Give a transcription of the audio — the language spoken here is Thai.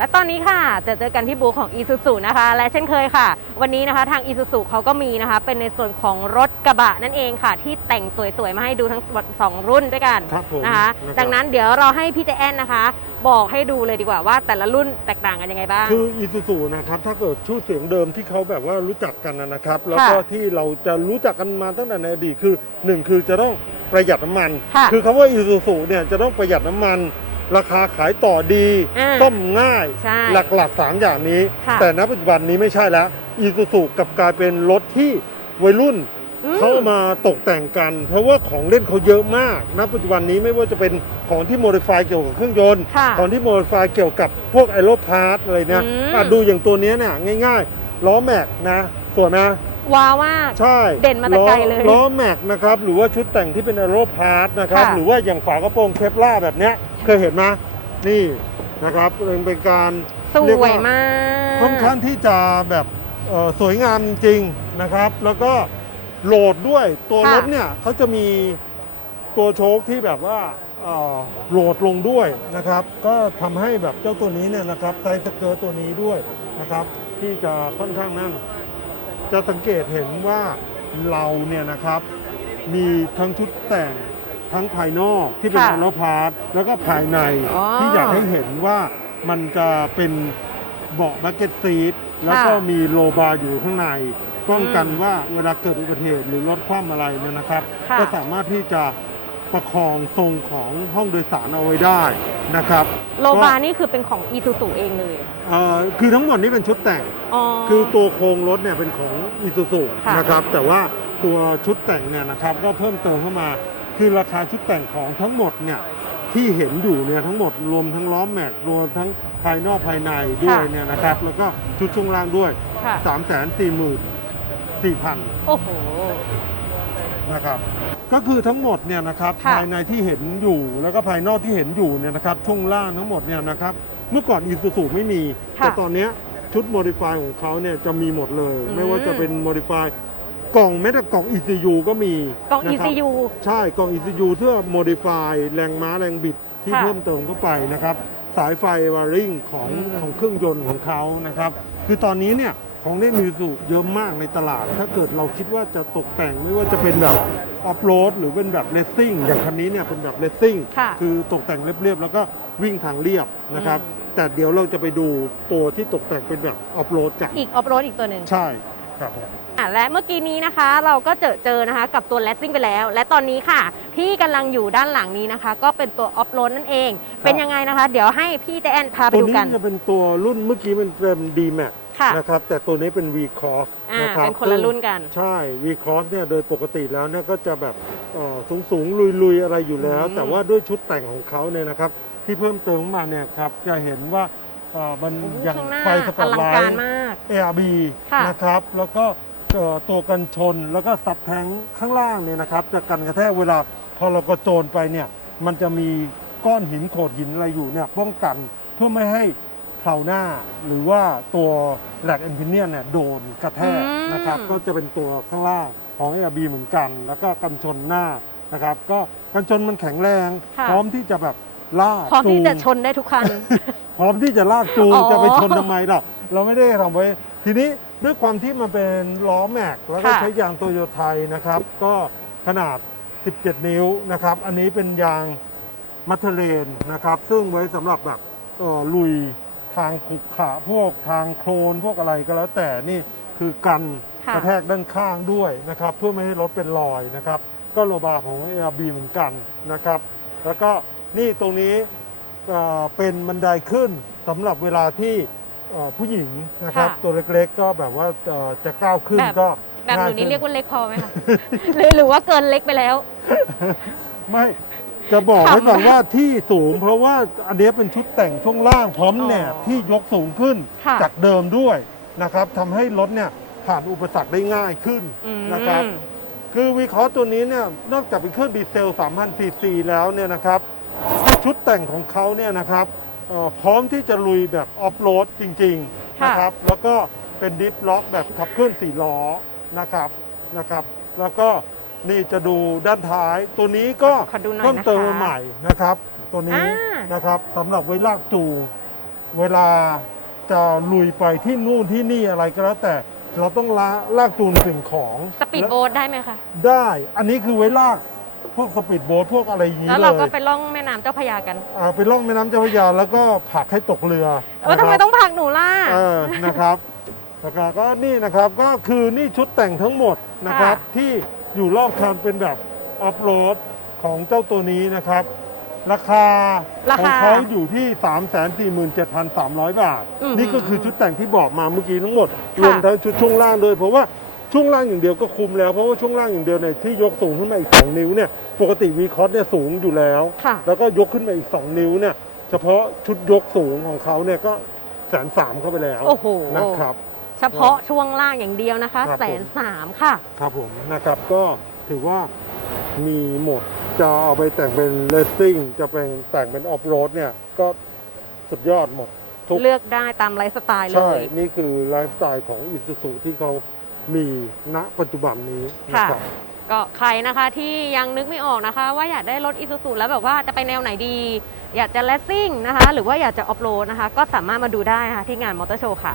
และตอนนี้ค่ะจะเจอกันที่บูธของ e s u s u นะคะ และเช่นเคยค่ะ วันนี้นะคะทาง e s u s u เขาก็มีนะคะ เป็นในส่วนของรถกระบะนั่นเองค่ะ ที่แต่งสวยๆ มาให้ดูทั้งสองรุ่นด้วยกันครับผมนะคะนะครับดังนั้นเดี๋ยวเราให้พี่เจแอนนะคะ บอกให้ดูเลยดีกว่าว่าแต่ละรุ่นแตกต่างกันยังไงบ้าง คืออีซูซูนะครับ ถ้าเกิดชื่อเสียงเดิมที่เขาแบบว่ารู้จักกันนะครับ แล้วก็ค่ะที่เราจะรู้จักกันมาตั้งแต่ในอดีตคือหนึ่งคือจะต้องประหยัดน้ำมันค่ะอคำว่าอีซูซูเนี่ยจะต้องประหยัดน้ำมัน ราคาขายต่อดีอ่าซ่อมง่ายใช่หลักๆสามอย่างนี้ ค่ะ แต่ณปัจจุบันนี้ไม่ใช่แล้วอีซูซูกลับกลายเป็นรถที่วัยรุ่น อืม เข้ามาตกแต่งกัน เพราะว่าของเล่นเขาเยอะมากณปัจจุบันนี้ไม่ว่าจะเป็นของที่โมดิฟายเกี่ยวกับเครื่องยนต์ ค่ะของที่โมดิฟายเกี่ยวกับพวกไอโรพาร์ทอะไรเนี่ยอืม อะดูอย่างตัวเนี้ยเนี่ยง่ายๆ ล้อแม็กนะสวยนะ ว้าวมากใช่เด่นมาแต่ไกลเลยล้อแม็กนะครับหรือว่าชุดแต่งที่เป็นไอโรพาร์ทนะครับค่ะหรือว่าอย่างฝากระโปรงเคปล่าแบบเนี้ยเคยเห็นไหมนี่นะครับเป็นการสเรียกวยว่ามาก ค่อนข้างที่จะแบบเอ่อสวยงามจริงๆนะครับ แล้วก็โหลดด้วยตัวค่ะ รถเนี่ยเขาจะมีตัวโชคที่แบบว่าเอ่อโหลดลงด้วยนะครับ ก็ทำให้แบบเจ้าตัวนี้เนี่ยนะครับไซส์สเกิร์ตตัวนี้ด้วยนะครับ ที่จะค่อนข้างนั่น จะสังเกตเห็นว่าเราเนี่ยนะครับมีทั้งชุดแต่งทั้งภายนอกที่เป็นค่ะอโนพาร์ทแล้วก็ภายในอ๋อที่อยากให้เห็นว่ามันจะเป็นเบาะบักเก็ตซีทแล้วก็ค่ะมีโลบาร์อยู่ข้างในป้องกันอืมว่าเวลาเกิดอุบัติเหตุหรือรถคว่ำอะไรเนี่ยนะครับ ค่ะ ก็สามารถที่จะ ประคองทรงของห้องโดยสารเอาไว้ได้นะครับโลบาร์นี่คือเป็นของ e s u s u เองเลยเอ่อคือทั้งหมดนี้เป็นชุดแต่ง อ๋อ คือตัวโครงรถเนี่ยเป็นของอีซูซูค่ะ นะครับ แต่ว่าตัวชุดแต่งเนี่ยนะครับก็เพิ่มเติมเข้ามา คือราคาชุดแต่งของทั้งหมดเนี่ยที่เห็นอยู่เนี่ยทั้งหมดรวมทั้งล้อแม็กรวมทั้งภายนอกภายในด้วยเนี่ยนะครับ แล้วก็ชุดช่วงล่างด้วย ค่ะ 3 4 4 0 0 0 โอ้โห นะครับ ก็คือทั้งหมดเนี่ยนะครับค่ะ ภายในที่เห็นอยู่แล้วก็ภายนอกที่เห็นอยู่เนี่ยนะครับช่วงล่างทั้งหมดเนี่ยนะครับเมื่อก่อนอีซูซูไม่มี ค่ะแต่ตอนเนี้ยชุดโมดิฟายของเขาเนี่ยจะมีหมดเลย อืม ไม่ว่าจะเป็นโมดิฟายกล่องแม้แต่กล่อง ECU ก็มีกล่อง นะครับ ECU ใช่กล่อง ECU เพื่อโมดิฟายแรงม้าแรงบิดที่ค่ะเพิ่มเติมเข้าไปนะครับ สายไฟวาริงของอืม ของเครื่องยนต์ของเขานะครับ คือตอนนี้เนี่ย ของเล่นมิสูเยอะมากในตลาด ถ้าเกิดเราคิดว่าจะตกแต่งไม่ว่าจะเป็นแบบออฟโรดหรือเป็นแบบเลสซิ่งอย่างคันนี้เนี่ยเป็นแบบเลสซิ่งค่ะคือตกแต่งเรียบๆแล้วก็วิ่งทางเรียบนะครับ อืมแต่เดี๋ยวเราจะไปดูตัวที่ตกแต่งเป็นแบบออฟโรดกันอีกออฟโรดอีกตัวหนึ่งใช่ครับผมอะและเมื่อกี้นี้นะคะ เราก็เจอเจอนะคะกับตัวแลสซิ่งไปแล้ว และตอนนี้ค่ะ ที่กำลังอยู่ด้านหลังนี้นะคะ ก็เป็นตัวออฟโรดนั่นเอง เป็นยังไงนะคะ เดี๋ยวให้พี่เจแอนพาไปตัวดูนี้กัน จะเป็นตัวรุ่นเมื่อกี้มันเป็น D Max ค่ะนะครับ แต่ตัวนี้เป็น V Cross อ่านะครับเป็นคนละรุ่นกัน ใช่ V Cross เนี่ยโดยปกติแล้วเนี่ยก็จะแบบสูงสูงลุยลุยๆ อะไรอยู่แล้ว อืม แต่ว่าด้วยชุดแต่งของเขาเนี่ยนะครับ ที่เพิ่มเติมมาเนี่ยครับจะเห็นว่าเอ่อมันโอ้โหอย่างข้างหน้าไฟสปออร์ตลังไลการท์ มาก ARB ค่ะ นะครับ แล้วก็เอ่อตัวกันชนแล้วก็ซับแทงข้างล่างเนี่ยนะครับจะกันกระแทกเวลาพอเรากระโจนไปเนี่ยมันจะมีก้อนหินโขดหินอะไรอยู่เนี่ยป้องกันเพื่อไม่ให้ เผาหน้า หรือว่าตัวแหลกเอนพิเนียนเนี่ยโดนกระแทกอืมนะครับ ก็จะเป็นตัวข้างล่างของ ARB เหมือนกัน แล้วก็กันชนหน้านะครับ ก็กันชนมันแข็งแรง ค่ะ พร้อมที่จะแบบลากพร้อมที่จูงจะชนได้ทุกคัน พร้อมที่จะลากจูงอ๋อจะไปชนทำไมหรอกเราไม่ได้ทำไว้ ทีนี้ด้วยความที่มันเป็นล้อแม็กแล้วก็ค่ะ ใช้ยางโตโยไทยนะครับ ก็ขนาด 17 นิ้วนะครับ อันนี้เป็นยางมัทเทเลนนะครับ ซึ่งไว้สำหรับแบบเอ่อลุย ทางขรุขระพวกทางโคลนพวกอะไรก็แล้วแต่นี่คือกันค่ะกระแทกด้านข้างด้วยนะครับ เพื่อไม่ให้รถเป็นรอยนะครับ ก็โลบาของ ARB เหมือนกันนะครับ แล้วก็นี่ตรงนี้เอ่อเป็นบันไดขึ้นสำหรับเวลาที่เอ่อผู้หญิงนะครับค่ะตัวเล็กๆก็แบบว่าเอ่อจะก้าวขึ้นแบบก็แบบหนูนี่ขึ้เรียกว่าเล็กพอไหมคะหรือหรือว่าเกินเล็กไปแล้ว ไม่ จะบอกไว้ก่อนขำว่าที่สูงเพราะว่าอันนี้เป็นชุดแต่งช่วงล่างพร้อมแหนบอ๋อที่ยกสูงขึ้นค่ะจากเดิมด้วยนะครับทำให้รถเนี่ยผ่านอุปสรรคได้ง่ายขึ้นอืม นะครับ คือวีคอร์ตัวนี้เนี่ยนอกจากเป็นเครื่องดีเซล 3,000 ซีซีแล้วเนี่ยนะครับชุดแต่งของเขาเนี่ยนะครับเอ่อพร้อมที่จะลุยแบบออฟโรดจริงๆค่ะ นะครับแล้วก็เป็นดิฟล็อกแบบขับเคลื่อน4ล้อนะครับนะครับ แล้วก็ นี่จะดูด้านท้าย ตัวนี้ก็ขอดูหน่อยนะคะเพิ่มเติมมาใหม่นะครับ ตัวนี้อ่าน นะครับสำหรับไว้ลากจูงเวลาจะลุยไปที่นู่นที่นี่อะไรก็แล้วแต่เราต้องลาลากจูงสิ่งของสปีดโบ๊ทได้ไหมคะ ได้ อันนี้คือไว้ลากพวกสปีดโบ๊ทพวกอะไรอย่างนี้แล้วเลเราก็ยไปล่องแม่น้ำเจ้าพระยากัน อ่าไปล่องแม่น้ำเจ้าพระยาแล้วก็ผลักให้ตกเรือเออทำไมนะครับ ต้องผลักหนูล่ะ เออ นะครับนะครับก็นี่นะครับ ก็คือนี่ชุดแต่งทั้งหมดนะครับค่ะที่ อยู่รอบคันเป็นแบบออฟโรดของเจ้าตัวนี้นะครับ ราคาราของคาเขาอยู่ที่ 347,300 บาท อืมนี่ก็คือชุดแต่งที่บอกมาเมื่อกี้ทั้งหมดค่ะรวมทั้งชุดช่วงล่างด้วยเพราะว่าช่วงล่างอย่างเดียวก็คุ้มแล้วเพราะว่าช่วงล่างอย่างเดียวเนี่ยที่ยกสูงขึ้นมาอีก 2 นิ้วเนี่ยปกติวีคอสเนี่ยสูงอยู่แล้ว ค่ะ แล้วก็ยกขึ้นมาอีก 2 นิ้วเนี่ยเฉพาะชุดยกสูงของเขาเนี่ยก็แสนสามเข้าไปแล้วโอ้โหนะครับ เฉพาะช่วงล่างอย่างเดียวนะคะครับผม แสนสามค่ะ ครับผมนะครับก็ถือว่ามีหมดจะเอาไปแต่งเป็นเลสซิ่งจะเป็นแต่งเป็นออฟโรดเนี่ยก็สุดยอดหมด ทุก เลือกได้ตามไลฟ์สไตล์เลใช่ ย นี่คือไลฟ์สไตล์ของอิสุสุที่เขามีณปัจจุบันนี้นะครับ ก็ใครนะคะที่ยังนึกไม่ออกนะคะ ว่าอยากได้รถอีซูซูแล้วแบบว่าจะไปแนวไหนดี อยากจะเลสซิ่งนะคะ หรือว่าอยากจะออฟโรดนะคะ ก็สามารถมาดูได้นะคะที่งานมอเตอร์โชว์ค่ะ